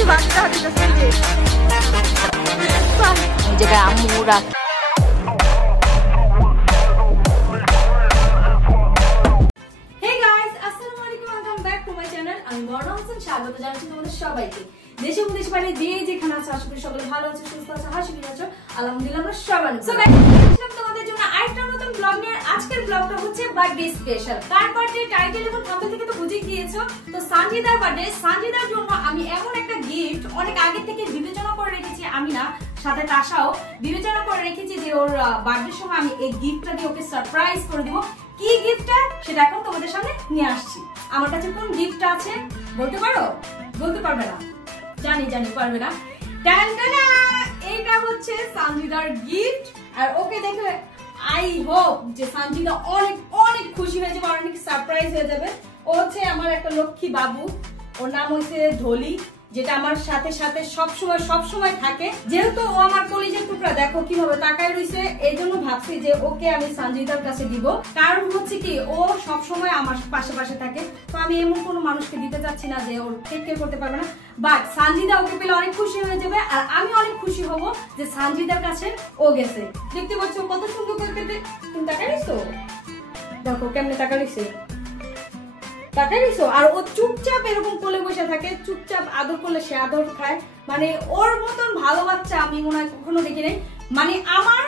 আমি বাড়িতে হাতে এই জায়গায় আম্মু রাখ। স্বাগত জানাচ্ছি তোমাদের সবাইকে। দেশে বিদেশে বাইরে যে যেখানে আছো আশা করি সকলে ভালো আছো, সুস্থ আছো, হাসি খুশি আছো। আলহামদুলিল্লাহ আমরা সবাই। সো গাইস, তোমাদের জন্য আরেকটা নতুন ব্লগ নিয়ে। আজকের ব্লগটা হচ্ছে বার্থডে স্পেশাল। কার বার্থডে টাইটেল এবং থাম্বনেল থেকে তো বুঝেই গিয়েছো। তো সানজিদার বার্থডে। সানজিদার জন্য আমি এমন একটা গিফট অনেক আগে থেকে বিবেচনা করে রেখেছি। আমি না, সাথে তাশাও বিবেচনা করে রেখেছি যে ওর বার্থডের সময় আমি এই গিফটটা দিয়ে ওকে সারপ্রাইজ করে দিব। কি গিফটটা সেটা এখন তোমাদের সামনে নিয়ে আসছি। আমার কাছে কোন গিফটটা আছে বলতে পারো? বলতে পারবে না, জানি পারবে না। এইটা হচ্ছে সানজিদার গিফট। আর ওকে দেখে আই হোপ যে সানজিদা অনেক অনেক খুশি হয়ে যাবে, অনেক সারপ্রাইজ হয়ে যাবে। ও হচ্ছে আমার একটা লক্ষ্মী বাবু, ওর নাম হচ্ছে ঢলি, যেটা আমার সাথে সাথে সবসময় থাকে। যেহেতু ও আমার কলিজার টুকরা, দেখো কিভাবে তাকায় রইছে, এই জন্য ভাবছি যে ওকে আমি সানজিদার কাছে দিব। কারণ হচ্ছে কি, ও সবসময় আমার পাশে থাকে। তো আমি এমন কোনো মানুষকে দিতে চাচ্ছি না যে ওর টেক কেয়ার করতে পারবে না। বাট সানজিদা ওকে পেলে অনেক খুশি হয়ে যাবে, আর আমি অনেক খুশি হব যে সানজিদার কাছে ও গেছে। দেখতে পাচ্ছ কত সুন্দর করে কেটে। তুমি তাকাই রইছো, দেখো কেমনে তাকাই রইছে, আর ও চুপচাপ এরকম কোলে বসে থাকে। চুপচাপ আদর করলে সে আদর খায়। মানে ওর মতন ভালো বাচ্চা আমি মনে হয় কখনো দেখি নাই। মানে আমার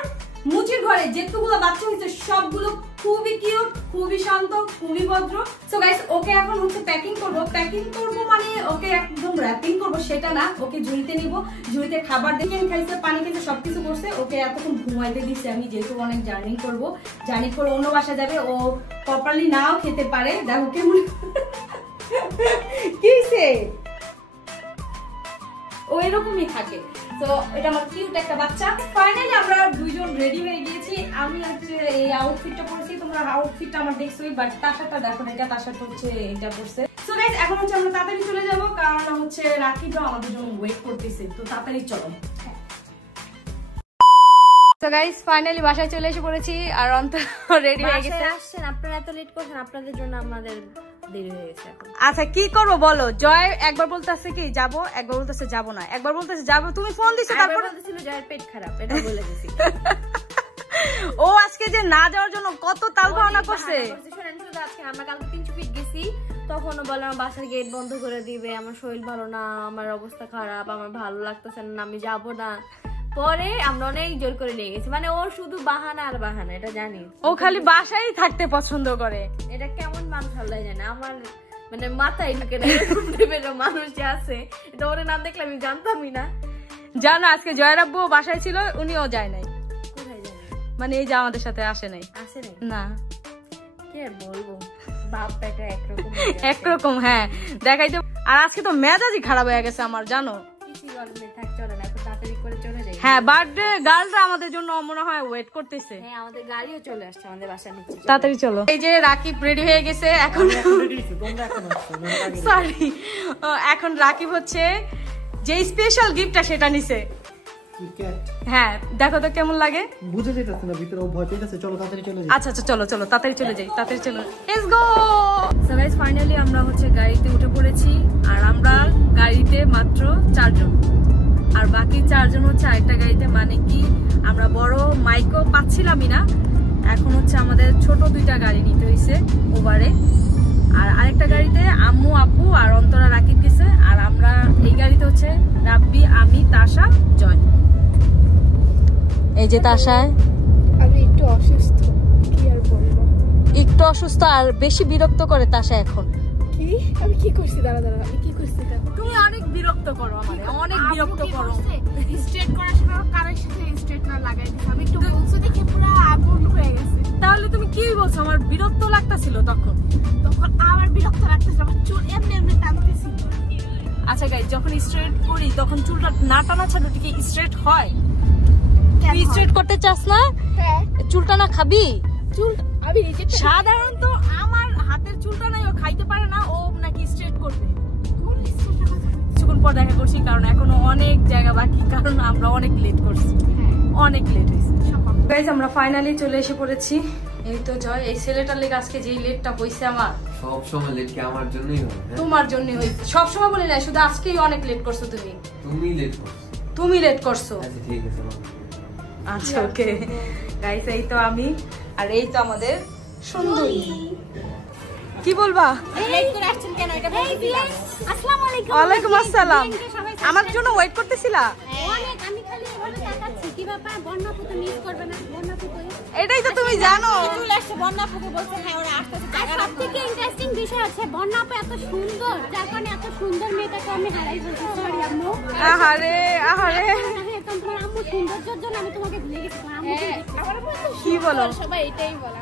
মুচির ঘরে যেগুলো বাচ্চা হয়েছে সবগুলো খুবই কিউট, খুবই শান্ত, খুবই ভদ্র। সো গাইস, ওকে এখন হচ্ছে প্যাকিং করব মানে ওকে একদম র্যাপিং করব সেটা না, ওকে ঝুড়িতে নিব। ঝুড়িতে খাবার দিয়ে খাইছে, পানি খেতে, সবকিছু করছে। ওকে এতক্ষণ ঘুমাইতে দিচ্ছে আমি, যেহেতু অনেক জার্নি করে অন্য বাসা যাবে। ও প্রপারলি নাও খেতে পারে। দেখো কেমন কিছে, ও এরকমই থাকে। তো এটা আমার কিউট একটা বাচ্চা। ফাইনালি আমরা দুইজন রেডি হয়ে গিয়েছি। আমি হচ্ছে এই আউটফিটটা পরেছি, তোমরা আউটফিটটা আমার দেখছোই, বাট তাশাটা দেখো না, এটা তাশাটা হচ্ছে এটা পরছে। সো গাইস, এখন হচ্ছে আমরা তাড়াতাড়ি চলে যাব, কারণ হচ্ছে রাকিবরা আমাদের জন্য ওয়েট করতেছে। তো তাড়াতাড়ি চলো। তো গাইস, ফাইনালি বাসায় চলে এসে পড়েছি, আর অন্তর রেডি হয়ে গেছে। আসছেন আপনারা, এত লেট করছেন, আপনাদের জন্য আমাদের দেরি হয়ে গেছে। আচ্ছা কি করবো বলো? জয় একবার বলতেছে কি যাবো, একবার বলতেছে যাবো না, একবার বলতেছে যাবো। তুমি ফোন দিছো, তারপর বলতেছিল জয়ের পেট খারাপ, এটা বলে দিছি। ও আজকে যে না যাওয়ার জন্য কত তালবাহানা করছে। শুনেন, শুধু আজকে আমরা কালকে 3 ফিট গেছি, তখনও বলে আমার বাসার গেট বন্ধ করে দিবে, আমার শরীর ভালো না, আমার অবস্থা খারাপ, আমার ভালো লাগতেছে না, আমি যাবো না। পরে আমরা অনেক জোর করে নিয়ে গেছি। মানে ওর শুধু বাহানা আর বাহানা, এটা জানি। ও খালি বাসায় থাকতে পছন্দ করে। এটা কেমন মানুষ আল্লাহ জানে। আমার মানে মাথায় ঢুকে না এরকম টাইপের মানুষ যে আছে, এটা ওর নাম দেখলে আমি জানতামই না। জানো আজকে জয়ের আব্বু বাসায় ছিল, উনিও যায় নাই। কোথায় জানি, মানে এই যে আমাদের সাথে আসে নাই না। কি আর বলবো, বাপটা একরকম। হ্যাঁ দেখাইতে। আর আজকে তো মেজাজই খারাপ হয়ে গেছে আমার, জানো। হ্যাঁ, বার্থডে গার্লরা আমাদের জন্য মনে হয় ওয়েট করতেছে। হ্যাঁ, আমাদের গাড়িও চলে আসছে আমাদের বাসার নিচে। তাড়াতাড়ি চলো। এই যে রাকিব রেডি হয়ে গেছে এখন। সরি, এখন রাকিব হচ্ছে যে স্পেশাল গিফটটা সেটা নিছে। হ্যাঁ, দেখো তো কেমন লাগে। বুঝে যেতেছে না ভিতরে, ও ভয় পেতেছে। চলো তাড়াতাড়ি চলে যাই। আচ্ছা চলো তাড়াতাড়ি চলে যাই, let's go. So guys, finally আমরা হচ্ছে গাড়িতে উঠে পড়েছি। আর আমরা গাড়িতে মাত্র 4 জন, আর বাকি 4 জন হচ্ছে আরেকটা গাড়িতে। মানে কি, আমরা বড় মাইকও পাচ্ছিলামই না। এখন হচ্ছে আমাদের ছোট 2টা গাড়ি নিতে হয়েছে ওভারে। আর আরেকটা গাড়িতে আম্মু, আব্বু আর অন্তরা, রাকিব গেছে। আর আমরা এই গাড়িতে হচ্ছে রাব্বি, আমি, তাশা, জয়। এই যে তাশায় আমি একটু অসুস্থ, কি আর বলবো, একটু অসুস্থ আর বেশি বিরক্ত করে তাশা এখন। কি আমি কি করছি? দাঁড়া আমি কি করছি? তুমি অনেক বিরক্ত করো আমারে, অনেক বিরক্ত করো। স্ট্রেট করার সময় কারের সাথে স্ট্রেটনার লাগাই দিছি, আমি একটু বলছি দেখে পুরো আগুন হয়ে গেছে। তাহলে তুমি কি বলছো? আমার বিরক্ত লাগতাছিল তখন আমার বিরক্ত লাগতেছে, আমার চুল এমনি টানতেছি। আচ্ছা গাইস, যখন স্ট্রেট করি তখন চুলটা না টানা ছাড়ো কি স্ট্রেট হয়? তুই স্ট্রেট করতে চাস না? হ্যাঁ। চুলটা না খাবি? চুল আমি সাধারণত আমার হাতের চুলটা নাই, ও খাইতে পারে না, ও নাকি স্ট্রেট করবে। কিছুক্ষণ পর দেখা করছি, কারণ এখনো অনেক জায়গা বাকি, কারণ আমরা অনেক লেট করছি, অনেক লেট হয়েছে। গাইস, আমরা ফাইনালি চলে এসে পড়েছি। এই তো জয়, এই ছেলেটার লেগে আজকে যেই লেটটা হয়েছে আমার, সব সময় লেট কি আমার জন্যই হয়? হ্যাঁ? তোমার জন্য হই, সব সময় বলি না, শুধু আজকেই অনেক লেট করছো তুমি। তুমি লেট করছো। তুমি লেট করছো। আচ্ছা ঠিক আছে বাবা। আচ্ছা ওকে গাইস, এই তো আমি, আর এই তো আমাদের সুন্দরী। কি বলবা? ওয়ালাইকুম আসসালাম। আমার জন্য ওয়েট করতেছিলা? এটাই তো তুমি জানো। সবথেকে ইন্টারেস্টিং বিষয় হচ্ছে বন্যা আপু এত সুন্দর, যার কারণে এত সুন্দর মেয়েটাকে আমি হারাই ফেলছি। সরি আম্মু। আহারে আহারে, তোমার আম্মু সৌন্দর্যের জন্য আমি তোমাকে ভুলে গেছি। কি বলো? সবাই এটাই বলে।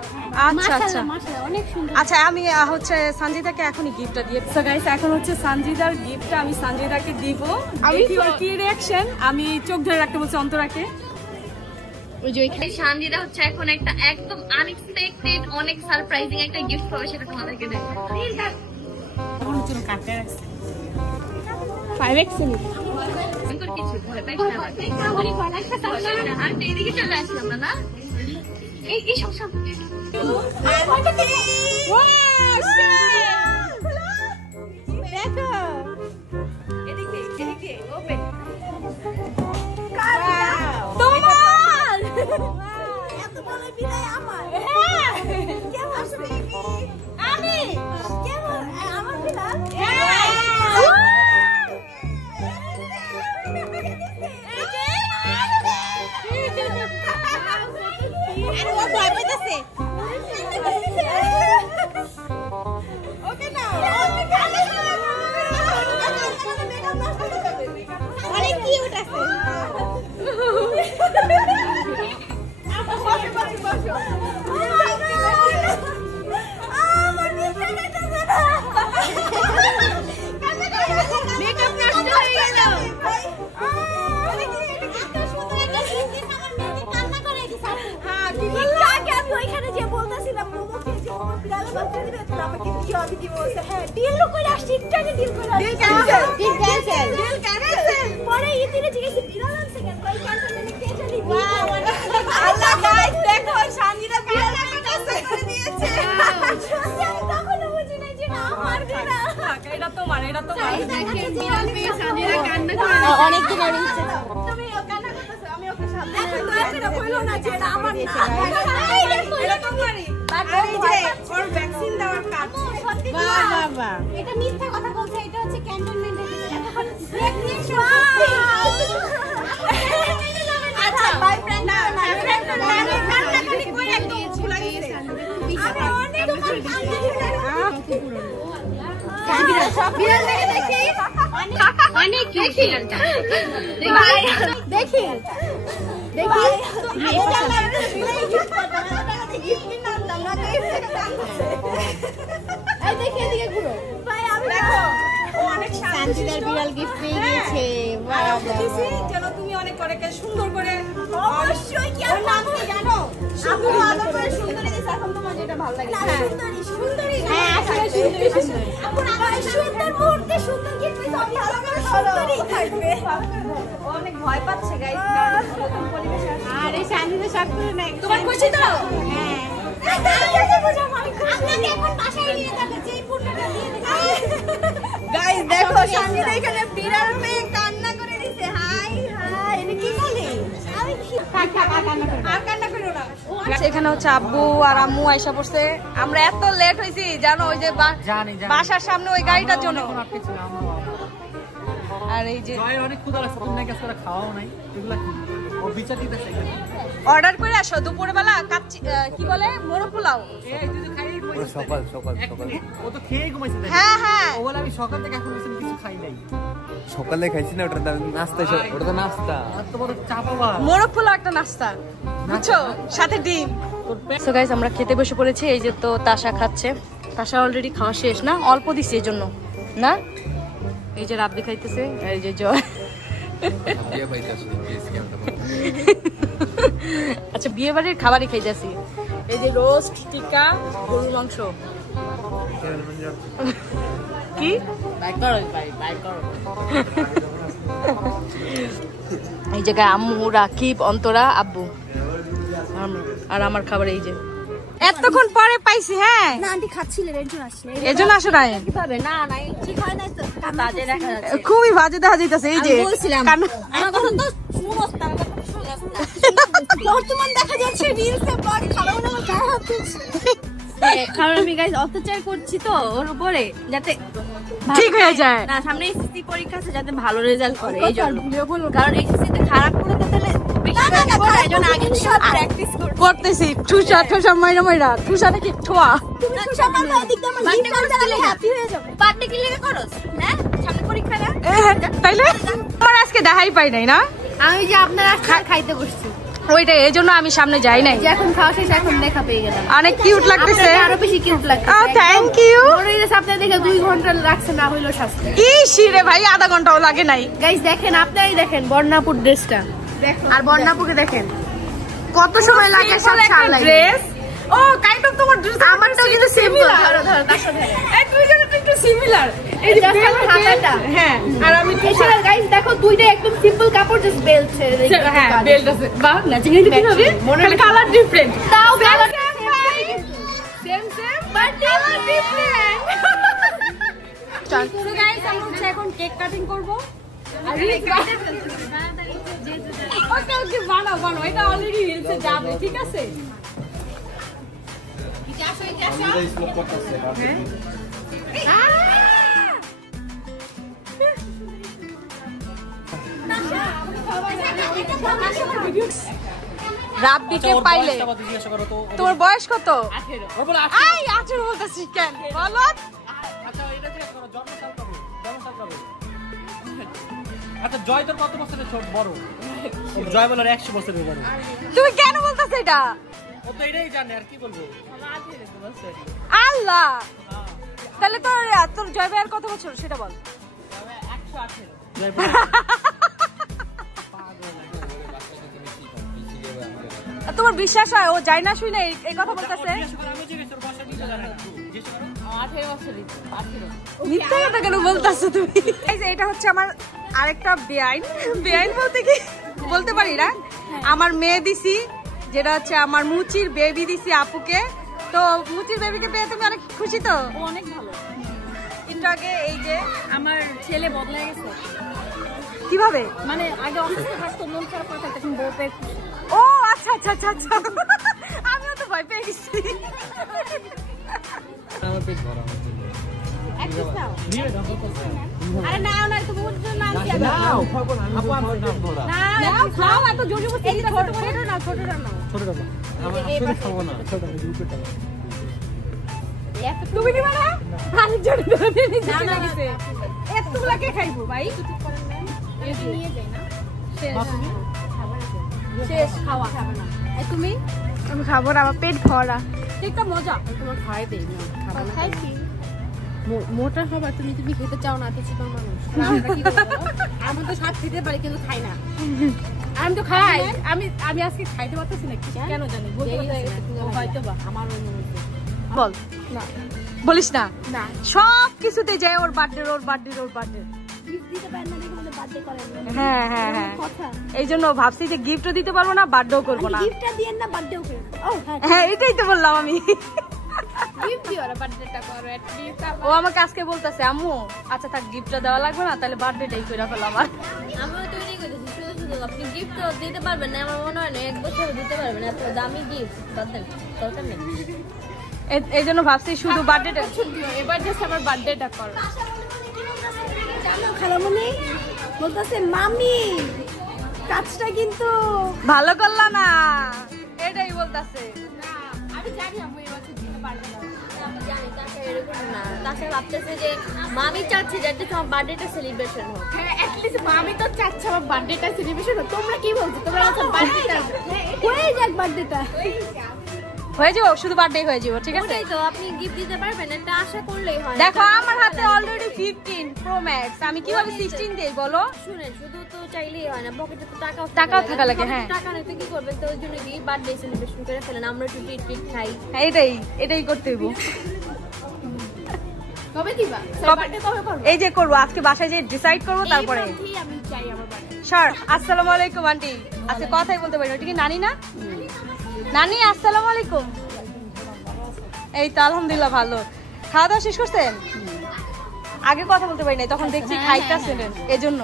আচ্ছা আচ্ছা মাশাআল্লাহ অনেক সুন্দর। আচ্ছা, আমি হচ্ছে সঞ্জিতাকে এখনই গিফটটা দিয়ে। সো গাইস, এখন হচ্ছে সঞ্জিতার গিফটটা আমি সঞ্জিতাকে দিব। আমি কি রিঅ্যাকশন, আমি চোখ ধরে রাখতে বলছি অন্তরাকে। ওই যে ওইখানে সঞ্জিতা হচ্ছে এখন একটা একদম আনএক্সপেক্টেড, অনেক সারপ্রাইজিং একটা গিফট পাবে, সেটা তোমাদেরকে দেবো। 5x কিছু ভয় পাইস না, আর এদিকে চলে আসলাম না না, এই সব সব এটা মিথ্যা কথা বলছে, এটা হচ্ছে ক্যান্টনমেন্টের। আচ্ছা বাই ফ্রেন্ড না কান্নাকাটি করে একদম ভুলা গেছে। আমি অনেক বিড়াল দেখি অনেক দেখি দেখি সঞ্জিতার বিড়াল গিফট পেয়ে গেছে। যেন তুমি অনেক করে সুন্দর করে, অবশ্যই কি আর নাম কি জানো? আপু আলো করে সুন্দরী দিছে, এখন তোমার যেটা ভালো লাগে। সুন্দরী সুন্দরী, হ্যাঁ আসলে সুন্দরী সুন্দরী। আপু আমার সুন্দর মুহূর্তে সুন্দর গিফট পেয়ে আমি ভালো করে সুন্দরী থাকবে। অনেক ভয় পাচ্ছে গাইস, নতুন পরিবেশে আসছে। আরে সঞ্জিতা সব করে না, তোমার খুশি তো? হ্যাঁ আপনাকে এখন বাসায় নিয়ে যাবে, যেই পুরোটা দিয়ে দেবে। গাইস দেখো, সঞ্জিতা এখানে বিড়াল পেয়ে কান্না করে দিছে। হাই হাই, এটা কি বলে? আমি আর কান্না করো না। এখানে হচ্ছে আব্বু আর আম্মু আয়সা পড়ছে। আমরা এত লেট হইছি জানো, ওই যে বাসার সামনে ওই গাড়িটার জন্য। আর এই যে অনেক ক্ষুধা লাগছে, তুমি নাকি আজকে খাওয়াও নাই, এগুলা কি ও বিচার দিতেছে এখানে। অর্ডার করে আসো দুপুরে বেলা কাচ্চি, কি বলে, মোরগ পোলাও। এই তুই তো খাইই ঘুমাইছিস। সকাল সকাল সকাল ও তো খেয়েই ঘুমাইছে। হ্যাঁ হ্যাঁ, ও বলে আমি সকাল থেকে এখন কিছু খাই নাই। সকালে খাইছি না, ওটা নাস্তা, ওটা তো নাস্তা। আর তো বড় চা পাবা। মোরগ পোলাও একটা নাস্তা, বুঝছো, সাথে ডিম। সো গাইস, আমরা খেতে বসে পড়েছি। এই যে তো তাসা খাচ্ছে, তাসা অলরেডি খাওয়া শেষ না, অল্প দিছি এই জন্য না। এই যে রাব্বি খাইতেছে, এই যে জয়। আচ্ছা, বিয়ে বাড়ির খাবারই খাইতেছি। এই যে রোস্ট, টিকা, গরুর মাংস। কি এই জায়গায় আম্মু, রাকিব, অন্তরা, আব্বু আর আমার খাবার। এই যে এতক্ষণ পরে পাইছি। হ্যাঁ না আন্টি খাচ্ছিলেন এর জন্য আসছে এজন্য আসো নাই। কিভাবে না না ঠিক হয় না তো বাজে দেখা যাচ্ছে। খুবই বাজে দেখা যাইতেছে। এই যে বলছিলাম আমার কথা তো শুনোস না, আমার কথা শুনোস না। বর্তমান দেখা যাচ্ছে রিলসে বাট খারাপ না আমার গায়ে হাত দিচ্ছে। কারণ আমি গাইস অত্যাচার করছি তো ওর উপরে যাতে ঠিক হয়ে যায়। না সামনে এসএসসি পরীক্ষা আছে যাতে ভালো রেজাল্ট করে এই জন্য। কারণ এসএসসি তে খারাপ করে তো তাহলে এজন্য আগে প্র্যাকটিস করতেছি। ঠুসা ঠুসা মাইরা মাইরা ঠুসা নাকি ঠোয়া। তুমি খুশি আমার দিক দিয়ে আমার লিপ টানলে হ্যাপি হয়ে যাবে। বার্থডে কি লেগে করস হ্যাঁ সামনে পরীক্ষা না তাইলে আমার আজকে দেখাই পাই নাই না। আমি যে আপনারা খাইতে বসছি ওইটাই এই জন্য আমি সামনে যাই নাই। যে এখন খাওয়া শেষ এখন দেখা পেয়ে গেলাম। অনেক কিউট লাগতেছে। আরো বেশি কিউট লাগছে। ও থ্যাংক ইউ। মনে হইছে আপনি দেখে 2 ঘন্টা লাগছে না হইলো শাস্তি। ইসি রে ভাই আধা ঘন্টাও লাগে নাই। গাইস দেখেন আপনারাই দেখেন বর্ণাপুর ড্রেসটা আর বর্ণাপুরকে দেখেন কত সময় লাগে সব সামলাই। ড্রেস ও কাইন্ড অফ তোমার ড্রেস আমারটাও কিন্তু সিমিলার। ধরো ধরো তার সাথে এই দুইজনের একটু সিমিলার। এই যে হাতাটা হ্যাঁ আর আমি স্পেশাল গাইস দেখো দুইটা একদম সিম্পল কাপড় জাস্ট বেল্ট ছেড়ে হ্যাঁ বেল্ট আছে। বাহ ম্যাচিং এর কি হবে? খালি কালার ডিফারেন্ট। তাও colour same same but colour different. তো গাইস আমরা হচ্ছে এখন কেক কাটিং করব। ওকে ওকে বানাও বানাও। এটা অলরেডি রিলসে যাবে ঠিক আছে। রাব্বিকে পাইলে তোমার বয়স কত? 18। আই 18 বলতেছিস কেন বলো? আচ্ছা এটা জিজ্ঞেস করো জন্মসাল কবে? জন্মসাল কবে? আচ্ছা জয় তোর কত বছরের ছোট বড়? জয় বলার 100 বছরের বড়। তুমি কেন বলতেছ এটা? ও তো এটাই জানে আর কি বলবো। আল্লাহ তাহলে তোর জয় ভাইয়ের কত বছর সেটা বল। 118 জয় তোমার বিশ্বাস হয় ও যায় না শুই না এই কথা বলতেছে? আমি জিজ্ঞেস তোর বয়স কি জানে না। জিজ্ঞেস করো 18 বছরই 18 মিথ্যা কথা কেন বলতেছো তুমি? এই যে এটা হচ্ছে আমার আরেকটা বেআইন। বেআইন বলতে কি বলতে পারি না। আমার মেয়ে দিছি যেটা হচ্ছে আমার মুচির বেবি দিছি আপুকে। তো মুচির বেবিকে পেয়ে তুমি অনেক খুশি তো? অনেক ভালো। কিন্তু আগে এই যে আমার ছেলে বদলে গেছে। কিভাবে মানে আগে অফিসে থাকতো মন খারাপ করে থাকতো এখন বউ পেয়ে খুশি। ও আচ্ছা আচ্ছা আচ্ছা আচ্ছা আমিও তো ভয় পেয়ে গেছি। আমার পেট ভরা আরে নাও না তুমি ওর জন্য নাম কি না আপু আমার নাম ভরা নাও খাও এত জোরে বসে এই ছোট না ছোটটা নাও ছোটটা না আমার আসলে খাবো না ছোটটা দুটোটা তুমি দিবা না? আরে জোরে ধরে নিয়ে না গেছে এতগুলা কে খাইবো ভাই? এই নিয়ে যাই না শেষ খাওয়া খাবে না তুমি? আমি খাবো না আমার পেট ভরা। একটা মজা তোমার খাই দেই না খাবে না খাইছি মোটা হবা তুমি খেতে চাও না তো চিকন মানুষ আমি তো স্বাদ খেতে পারি কিন্তু খাই না। আমি তো খাই আমি আজকে খাইতে পারতেছি না কেন জানি হয়তো বা আমার বল না বলিস না না সব কিছুতে যায় ওর বার্থডে ওর বার্থডে ওর বার্থডে। গিফট দিতে পারেন না দেখে আমাদের বার্থডে করেন না। হ্যাঁ হ্যাঁ হ্যাঁ কথা এই জন্য ভাবছি যে গিফটও দিতে পারবো না বার্থডেও করবো না। গিফটটা দিয়েন না বার্থডেও করেন। ও হ্যাঁ হ্যাঁ এটাই তো বললাম আমি। গিফট দিও না বার্থডেটা করো এট লিস্ট ও আমাকে আজকে বলতেছে আম্মু আচ্ছা থাক গিফটটা দেওয়া লাগবে না তাহলে বার্থডেটাই করে ফেলাম। আর আমিও তৈরি করেছি শুধু শুধু আপনি গিফট তো দিতে পারবেন না আমার মনে হয় না এক বছর দিতে পারবেন এত দামি গিফট বাদ দরকার নেই। এই জন্য ভাবছি শুধু বার্থডেটা এবার জাস্ট আমার বার্থডেটা করো। জানো খালামণি বলতেছে মামি কাজটা কিন্তু ভালো করলা না এটাই বলতেছে। আমি জানি আমি এবছর দিতে পারবো না আমি জানি তাকে এরকম না তাকে ভাবতেছে যে মামি চাচ্ছে যাতে তোমার বার্থডেটা সেলিব্রেশন হোক। হ্যাঁ এট লিস্ট মামি তো চাচ্ছে আমার বার্থডেটা সেলিব্রেশন হোক। তোমরা কি বলছো তোমরা আমার বার্থডেটা হয়ে যাক বার্থডেটা হয়ে যাবো শুধু বার্থডে হয়ে যাবো ঠিক আছে। ওটাই তো আপনি গিফট দিতে পারবেন এটা আশা করলেই হয়। দেখো আমার হাতে অলরেডি 15 প্রো ম্যাক্স আমি কিভাবে 16 দেই বলো? শুনেন শুধু তো চাইলেই হয় না পকেটে তো টাকাও থাকা লাগে, হ্যাঁ। টাকা নেই তো কি করবেন তো ওই জন্য কি বার্থডে সেলিব্রেশন করে ফেলেন আমরা একটু ট্রিট খাই। হ্যাঁ এটাই করতে হইব। কবে দিবা কবে? বার্থডে কবে করব? এই যে করবো আজকে বাসায় যে ডিসাইড করবো তারপরে। এই আমি চাই আমার বার্থডে। স্যার আসসালামু আলাইকুম আন্টি। আচ্ছা কথাই বলতে পারি ওটা কি নানি না? নানি আসসালামু আলাইকুম। এই তো আলহামদুলিল্লাহ ভালো। খাওয়া দাওয়া শেষ করছেন? আগে কথা বলতে পারি নাই, তখন দেখছি খাইতেছিলেন এজন্য।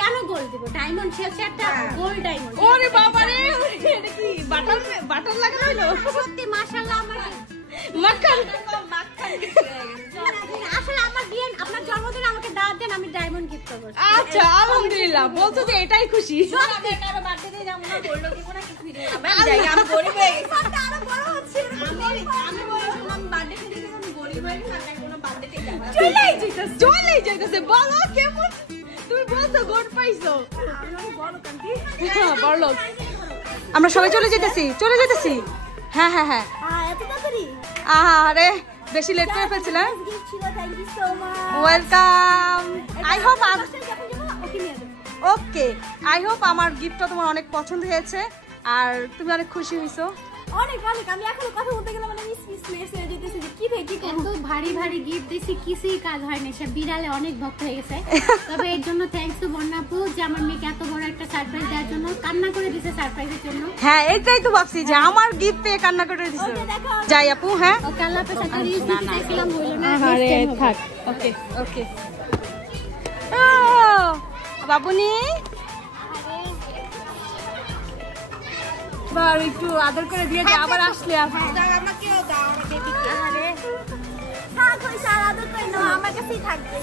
কেন গোল্ড দিব? ডায়মন্ড সে হচ্ছে একটা গোল্ড ডায়মন্ড। ওরে বাবা রে, এটা কি বাটন লাগানো হলো? সত্যি মাশাআল্লাহ আমার মাখন আসলে আমার বিয়ে আপনার জন্মদিনে আমাকে দাওয়াত দেন, আমি ডায়মন্ড গিফট করব। আচ্ছা আলহামদুলিল্লাহ, বলছো যে এটাই খুশি। আমি কারো বার্থডেতে যাব না, গোল্ড দিব না, কিছু দিব না। আমি যাই, আমি গরিব হয়ে গেছি। আরো বড় হচ্ছে আমি বলছিলাম আমি বার্থডে দিতে আমি গরিব হয়ে গেছি, আমি কোনো বার্থডেতে যাব না। চলেই যাইতেছে। বলো কেমন তুমি বলছো গোট পাইছো? বড় লোক। আমরা সবাই চলে যেতেছি। হ্যাঁ হ্যাঁ হ্যাঁ। এত তাড়াতাড়ি আরে বেশি লেট করে ফেলছিলাম। গিফট ছিল, thank you so much. Welcome. I hope okay নিয়ে যাও। ওকে, আই হোপ আমার গিফটটা তোমার অনেক পছন্দ হয়েছে আর তুমি অনেক খুশি হইছো। অনেক অনেক আমি এখনো কথা বলতে গেলে মানে মিস হয়ে যেতেছে যে কি থেকে কি করব। এত ভারী ভারী গিফট দিছি, কিছুই কাজ হয় না। সে বিড়ালে অনেক ভক্ত হয়ে গেছে। তবে এর জন্য থ্যাঙ্কস টু বন্যাপু যে আমার মেয়েকে এত বড় একটা সারপ্রাইজ দেওয়ার জন্য, কান্না করে দিছে সারপ্রাইজের জন্য। হ্যাঁ এটাই তো ভাবছি যে আমার গিফট পেয়ে কান্না করে দিছো। যাই আপু। হ্যাঁ ওকে আল্লাহ হাফেজ। একটা রিলস দিতে চাইছিলাম, হইল না। আরে থাক। ওকে ওকে। বাবুনি বার একটু আদর করে দিয়ে দে, আবার আসলে আমাকেও দাও আমার বেবিকে। আরে থাক ওই সারা আদর করে নাও, আমার কাছেই থাকবে।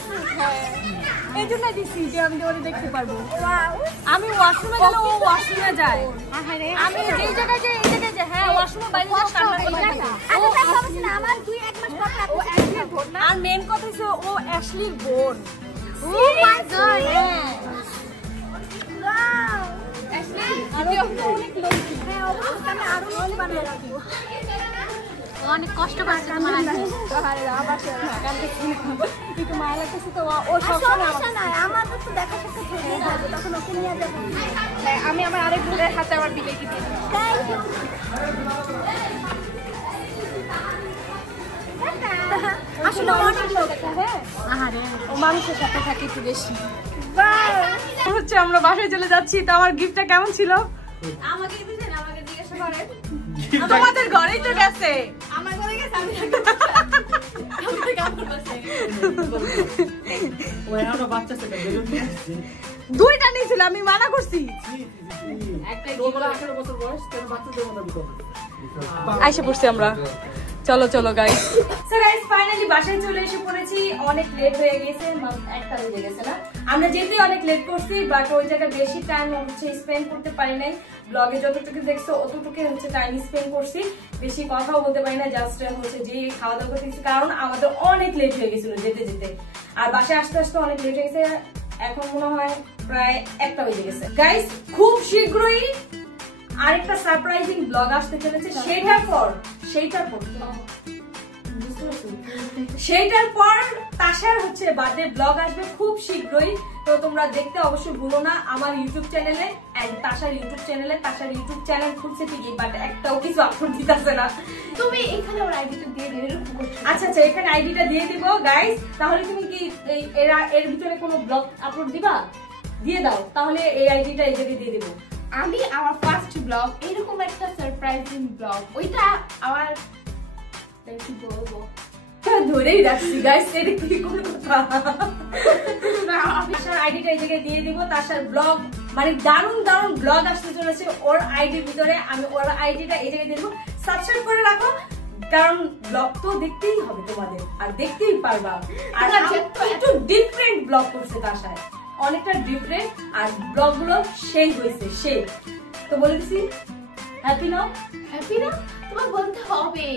এই জন্য দিচ্ছি যে আমি ওরে দেখতে পারবো। ওয়াও আমি ওয়াশরুমে গেলে ও ওয়াশরুমে যায়। আহারে আমি যেই জায়গায় যাই এই জায়গায় যাই। হ্যাঁ ওয়াশরুমে বাইরে যাও কান্না করে থাকে। আচ্ছা থাক সমস্যা না, আমার 2-1 মাস পর ও অ্যাশলির বোন না, আর মেন কথা হচ্ছে ও অ্যাশলির বোন। ও মাই গড। হ্যাঁ অবশ্যই আমি আরো লোক বানিয়ে রাখবো। অনেক কষ্ট করছে তোমার আগে। একটু মায়া লাগতেছে তো ও আর সবসময় সমস্যা নাই, আমার তো দেখা সাক্ষাৎ হয়ে যাবে, তখন ওকে নিয়ে যাবো। আমি আমার আরেক বোনের হাতে আমার বিলে কি দিই। Thank you. আসলে অনেক লোক। হ্যাঁ আহারে ও মানুষের সাথে থাকে একটু বেশি। হচ্ছে আমরা বাসায় চলে যাচ্ছি। তো আমার গিফটটা কেমন ছিল? আমাকে দিবেন, আমাকে জিজ্ঞাসা করেন। তোমাদের ঘরেই তো গেছে। আমার ঘরে গেছে, আমি ও এখনো বাচ্চা ছেলে, বেলুন নিয়ে আসছে। দুইটা নিয়েছিল, আমি মানা করছি। তোর বলে 18 বছর বয়স, তোর বাচ্চাদের মতো বিকল্প। আইসে পড়ছি আমরা। চলো চলো গাইস। সো গাইস ফাইনালি বাসায় চলে এসে পড়েছি। অনেক লেট হয়ে গেছে, একটা বেজে গেছে না। আমরা যেতে অনেক লেট করছি, বাট ওই জায়গায় বেশি টাইম হচ্ছে স্পেন্ড করতে পারি নাই। ব্লগে যতটুকু দেখছো অতটুকু হচ্ছে টাইম স্পেন্ড করছি, বেশি কথাও বলতে পারি না। জাস্ট হচ্ছে যে খাওয়া দাওয়া করতেছি, কারণ আমাদের অনেক লেট হয়ে গেছিল যেতে যেতে। আর বাসায় আসতে আসতে অনেক লেট হয়ে গেছে, এখন মনে হয় প্রায় একটা বেজে গেছে। গাইস খুব শীঘ্রই আরেকটা সারপ্রাইজিং ব্লগ আসতে চলেছে। সেইটার পর তাশার হচ্ছে বার্থডে ব্লগ আসবে খুব শীঘ্রই। তো তোমরা দেখতে অবশ্যই ভুলো না আমার ইউটিউব চ্যানেলে, তাশার ইউটিউব চ্যানেলে। তাশার ইউটিউব চ্যানেল খুলছে ঠিকই, বাট একটাও কিছু আপলোড দিতেছে না। তুমি এখানে ওর আইডিটা দিয়ে দেবে, এরকম করছো। আচ্ছা আচ্ছা, এখানে আইডিটা দিয়ে দিব গাইস। তাহলে তুমি কি এর ভিতরে কোনো ব্লগ আপলোড দিবা? দিয়ে দাও, তাহলে এই আইডিটা এই জায়গায় দিয়ে দিব। আমি আমার ফার্স্ট ব্লগ এরকম একটা সারপ্রাইজিং ব্লগ, ওইটা আমার কি বলবো, ধরেই রাখছি গাইস, এটা কি কোনো কথা? তাশার আইডিটা এই জায়গায় দিয়ে দিব। তাশার ব্লগ মানে দারুণ দারুণ ব্লগ আসতে চলেছে ওর আইডির ভিতরে। আমি ওর আইডিটা এই জায়গায় দিয়ে দেবো, সাবস্ক্রাইব করে রাখো, কারণ ব্লগ তো দেখতেই হবে তোমাদের, আর দেখতেই পারবা। আর একটু ডিফারেন্ট ব্লগ করছে তাশায়, অনেকটা ডিফারেন্ট, আর ব্লগ গুলো সেই হয়েছে সেই। তো বলে দিছি হ্যাপি নাও। হ্যাপি না? তোমার বলতে হবে,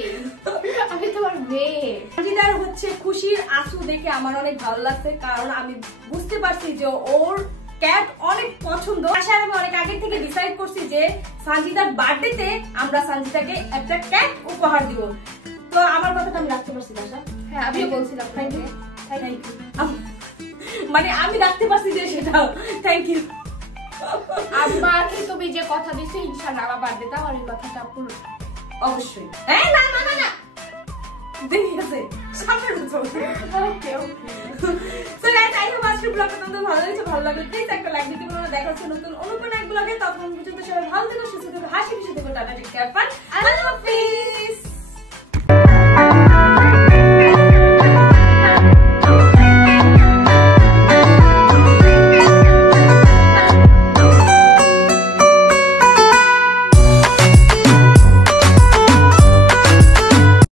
আমি তোমার মেয়ে। সানজিদার হচ্ছে খুশির আঁসু দেখে আমার অনেক ভালো লাগছে, কারণ আমি বুঝতে পারছি যে ওর ক্যাট অনেক পছন্দ। আশার আমি অনেক আগে থেকে ডিসাইড করছি যে সানজিদার বার্থডেতে আমরা সানজিদাকে একটা ক্যাট উপহার দিব। তো আমার কথাটা আমি রাখতে পারছি তাশা। হ্যাঁ আমিও বলছিলাম থ্যাংক ইউ। মানে আমি রাখতে পারছি যে সেটা, থ্যাংক ইউ। আমাকে তুমি যে কথা দিছো ইনশাআল্লাহ আমার বার্থডেতে আমার এই কথাটা পুরো অবশ্যই। হ্যাঁ না না না না, দেখি আছে সামনে বলছো। ওকে ওকে। সো গাইস আই হোপ আজকের ব্লগ ব্লগটা তোমাদের ভালো লাগছে, ভালো লাগলে প্লিজ একটা লাইক দিতে ভুলো না। দেখা হচ্ছে নতুন অনুপম এক ব্লগে, তখন পর্যন্ত সবাই ভালো থেকো, সুস্থ থেকো, হাসি খুশি থেকো, টাটা, টেক কেয়ার, আল্লাহ হাফেজ।